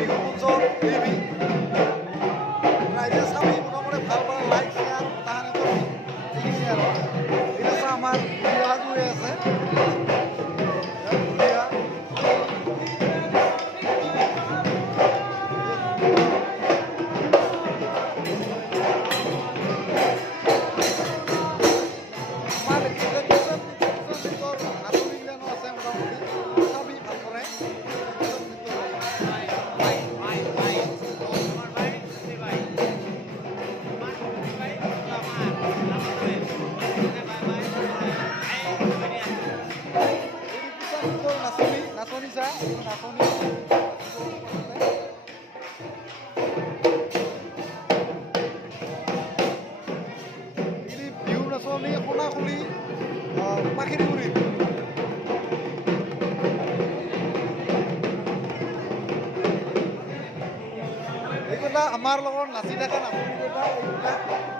বিহু মঞ্চৰ টিভি ৰাইজে চাবি মোটামুটি ভাল ভাল লাইক শ্বেয়াৰ তাহানে কৰি দেখিছে আৰু ঠিক আছে আমাৰ বিহু সাজু হৈ আছে ধুনীয়া আমাৰ নাচনীবিলানো আছে মোটামুটি চাবি ভাল কৰে নাচনী চা নাচনী বিহু নাচনী সোণাখুলি পাখিৰিগুৰি এইকেইটা আমাৰ লগত নাচি থকা নাচনীকেইটা এইবিলাক